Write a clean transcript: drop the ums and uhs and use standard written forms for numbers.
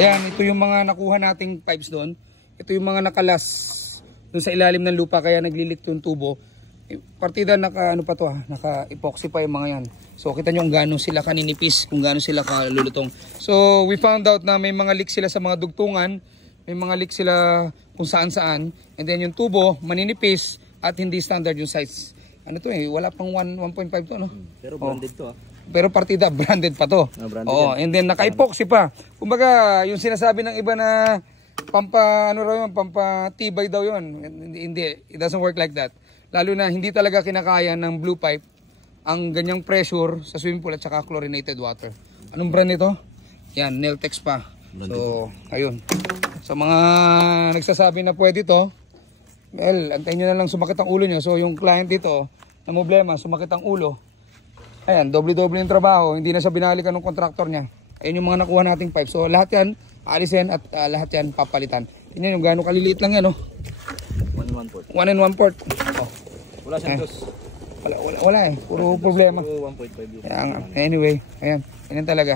Ayan, ito yung mga nakuha nating pipes doon. Ito yung mga nakalas doon sa ilalim ng lupa kaya naglilik yung tubo. Partida naka ano pa to ha, naka-epoxy pa yung mga yan. So kita nyo kung gaano sila kaninipis, kung gaano sila kalulutong. So we found out na may mga leak sila sa mga dugtungan, may mga leak sila kung saan-saan. And then yung tubo maninipis at hindi standard yung size. Ano to wala pang 1.5 to no? Pero branded to ha. Pero partida branded pa to. Oo, and then naka-epoxy pa. Kumbaga yung sinasabi ng iba na pampatibay daw yun. Hindi, it doesn't work like that. Lalo na hindi talaga kinakaya ng blue pipe ang ganyang pressure sa swimming pool at saka chlorinated water. Anong brand nito? Yan, Neltex pa. So, ayun. Sa mga nagsasabi na pwede to, well, antayin nyo na lang sumakit ang ulo nyo. So, yung client dito, na problema, sumakit ang ulo. Ayan, doble-doble yung trabaho. Hindi na siya binalikan ng contractor niya. Ayun yung mga nakuha nating pipe. So, lahat yan, alisin at lahat yan papalitan. Tingnan yung gano'ng kaliliit lang yan, oh. 1 and 1/4. Oh. Wala siyang dos. Wala puro problema. 1.5 yun. Anyway, ayan. Ganyan talaga.